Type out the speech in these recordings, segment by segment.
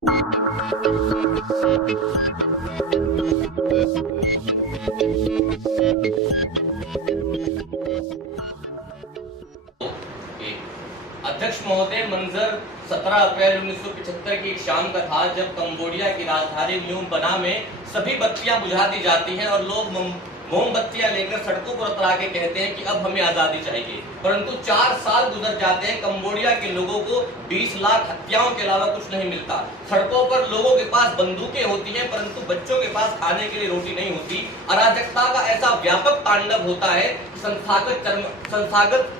अध्यक्ष महोदय, मंजर 17 अप्रैल 1975 की एक शाम का था जब कंबोडिया की राजधानी न्यू बना में सभी बत्तियां बुझा दी जाती हैं और लोग मोमबत्तियां लेकर सड़कों पर उतर आके कहते हैं कि अब हमें आजादी चाहिए। परंतु 4 साल गुजर जाते हैं, कंबोडिया के लोगों को 20 लाख हत्याओं के अलावा कुछ नहीं मिलता। सड़कों पर लोगों के पास बंदूकें होती हैं परंतु बच्चों के पास खाने के लिए रोटी नहीं होती। अराजकता का ऐसा व्यापक तांडव होता है कि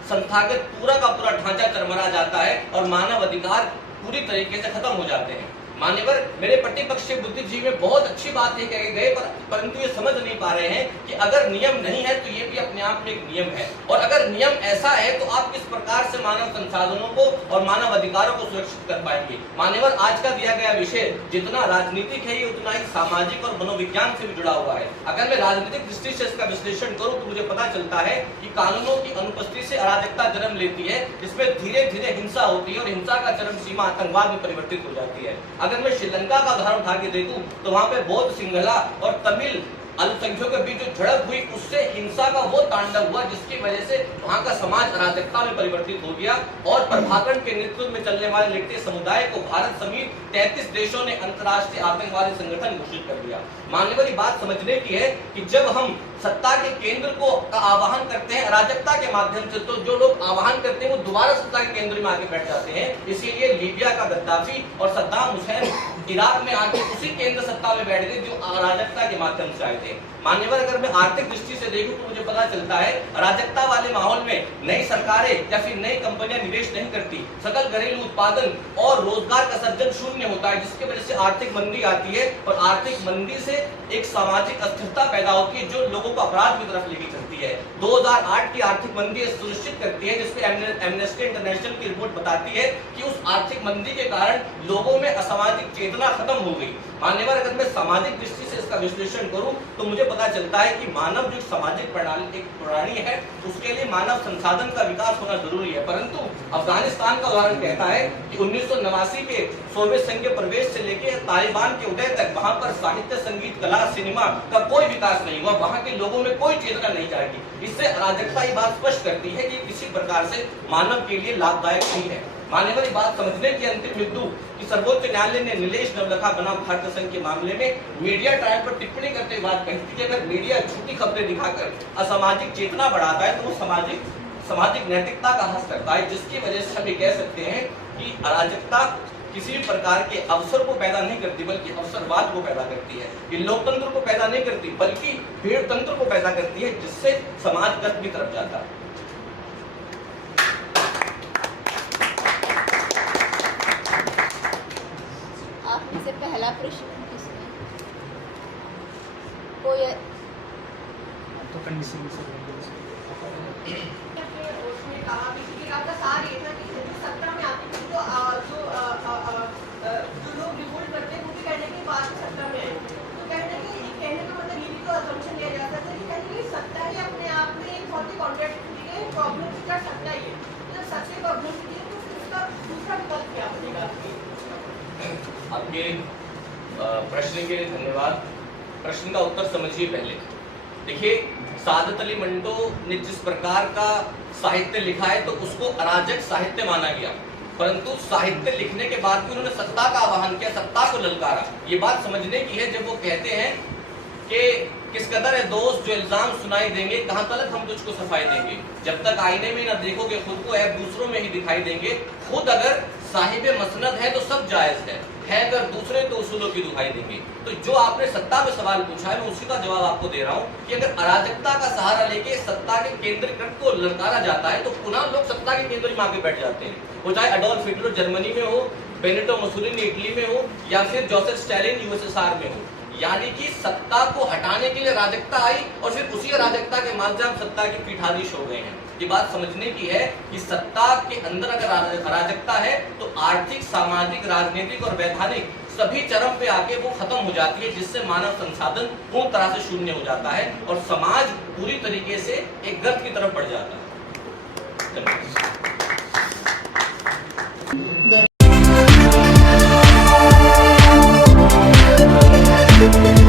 संस्थागत पूरा का पूरा ढांचा चरमरा जाता है और मानव अधिकार पूरी तरीके से खत्म हो जाते हैं। मान्यवर, मेरे प्रतिपक्षी बुद्धिजीवी में बहुत अच्छी बात है कहे गए, परंतु ये समझ नहीं पा रहे हैं कि अगर नियम नहीं है तो ये भी अपने आप में एक नियम है, और अगर नियम ऐसा है तो आप किस प्रकार से मानव संसाधनों को और मानव अधिकारों को सुरक्षित कर पाएंगे। मान्यवर, आज का दिया गया विषय जितना राजनीतिक है ये उतना ही सामाजिक और मनोविज्ञान से भी जुड़ा हुआ है। अगर मैं राजनीतिक दृष्टि से इसका विश्लेषण करूं तो मुझे पता चलता है कि कानूनों की अनुपस्थिति से अराजकता जन्म लेती है, जिसमें धीरे धीरे हिंसा होती है और हिंसा का चरम सीमा आतंकवाद में परिवर्तित हो जाती है। अगर मैं श्रीलंका का उदाहरण उठा के देखूं तो वहां पे बौद्ध, सिंघला और तमिल अल्पसंख्यकों के बीच जो झड़प हुई उससे हिंसा का वो तांडव हुआ जिसकी वजह से वहां का समाज अराजकता में परिवर्तित हो गया और प्रभाकरण के नेतृत्व में चलने वाले लिट्टे समुदाय को भारत समेत 33 देशों ने अंतर्राष्ट्रीय आतंकवादी संगठन घोषित कर दिया। मानने वाली बात समझने की है कि जब हम सत्ता के केंद्र को आवाहन करते हैं अराजकता के माध्यम से, तो जो लोग आवाहन करते हैं वो दोबारा सत्ता के केंद्र में आके बैठ जाते हैं। इसीलिए लीबिया का गद्दाफी और सद्दाम हुसैन इराक में आके उसी केंद्र सत्ता में बैठ गए जो अराजकता के माध्यम से आए थे। मान्यवर, अगर मैं आर्थिक दृष्टि से देखूं तो मुझे पता चलता है अराजकता वाले माहौल में नई सरकारें या फिर नई कंपनियां निवेश नहीं करती, सकल घरेलू उत्पादन और रोजगार का सर्जन शून्य होता है, जिसकी वजह से आर्थिक मंदी आती है और आर्थिक मंदी से एक सामाजिक अस्थिरता पैदा होती है जो लोगों को अपराध की तरफ लेके चलती है। 2008 की आर्थिक मंदी सुनिश्चित करती है, जिसपे एमनेस्टी इंटरनेशनल की रिपोर्ट बताती है कि उस आर्थिक मंदी के कारण लोगों में असामाजिक चेतना खत्म हो गई। मान्यवर, अगर मैं सामाजिक दृष्टि से इसका विश्लेषण करूं तो मुझे पता चलता है कि मानव जो सामाजिक प्रणाली है उसके लिए मानव संसाधन का विकास होना जरूरी है। परंतु अफगानिस्तान का उदाहरण कहता है कि 1989 के सोवियत संघ के प्रवेश से लेकर तालिबान के उदय तक वहां पर साहित्य, संगीत, कला, सिनेमा का कोई विकास नहीं हुआ, वहां के लोगों में कोई चेतना नहीं जाएगी। इससे अराजकता ये बात स्पष्ट करती है कि किसी प्रकार से मानव के लिए लाभदायक नहीं है। मान्यवर, बात समझने की अंतिम बिंदु कि सर्वोच्च न्यायालय ने नीलेश नवलखा बनाम भारतीय संघ के मामले में मीडिया ट्रायल पर टिप्पणी करते हुए बात कही थी कि अगर मीडिया झूठी खबरें दिखाकर असामाजिक चेतना बढ़ाता है तो वो सामाजिक नैतिकता का ह्रास करता है, जिसकी वजह से हम ये कह सकते हैं कि अराजकता किसी भी प्रकार के अवसर को पैदा नहीं करती बल्कि अवसरवाद को पैदा करती है। ये लोकतंत्र को पैदा नहीं करती बल्कि भीड़ तंत्र को पैदा करती है, जिससे समाज गत की तरफ जाता है। से पहला प्रश्न किसने कोई तो कंडीशन से उसने कहा कि आपका सार ये था कि जो सत्ता में आते हैं तो जो लोग रिवोल्ट करते हैं वो भी कहने के बाद सत्ता में आए, तो कहने का मतलब ये भी तो असम्पशन लिया जा सकता है कि कहने की सत्ता ही अपने आप में एक बहुत ही कॉन्ट्रैक्ट प्रॉब्लम कर सकता ही है। जब सच में प्रॉब्लम है तो उसका दूसरा विकल्प क्या बनेगा? आपके प्रश्न के लिए धन्यवाद। प्रश्न का उत्तर समझिए। पहले देखिए, सादत अली मंटो ने जिस प्रकार का साहित्य लिखा है तो उसको अराजक साहित्य माना गया, परंतु साहित्य लिखने के बाद भी उन्होंने सत्ता का आह्वान किया, सत्ता को ललकारा। ये बात समझने की है जब वो कहते हैं कि किस कदर है दोस्त जो इल्जाम सुनाई देंगे, कहां तक हम तुझको सफाई देंगे, जब तक आईने में न देखोगे खुद को ऐब दूसरों में ही दिखाई देंगे। खुद अगर साहिब मसनद है तो सब जायज है अगर दूसरे तो उसूलों की दुहाई देंगे। तो जो आपने सत्ता में सवाल पूछा है मैं उसी का जवाब आपको दे रहा हूं कि अगर अराजकता का सहारा लेके सत्ता के केंद्रीकृत को ललकारा जाता है तो पुनः लोग सत्ता के केंद्र में आके बैठ जाते हैं। वो चाहे अडोल्फ हिटलर जर्मनी में हो, बेनिटो मुसोलिनी इटली में हो या फिर जोसेफ स्टालिन यूएसएसआर में हो। यानी कि सत्ता को हटाने के लिए अराजकता आई और फिर उसी अराजकता के माध्यम सत्ता के पीठाधीश हो गए हैं। ये बात समझने की है कि सत्ता के अंदर अगर अराजकता है तो आर्थिक, सामाजिक, राजनीतिक और वैधानिक सभी चरम पे आके वो खत्म हो जाती है, जिससे मानव संसाधन पूर्ण तरह से शून्य हो जाता है और समाज पूरी तरीके से एक गर्त की तरफ बढ़ जाता है। धन्यवाद। है।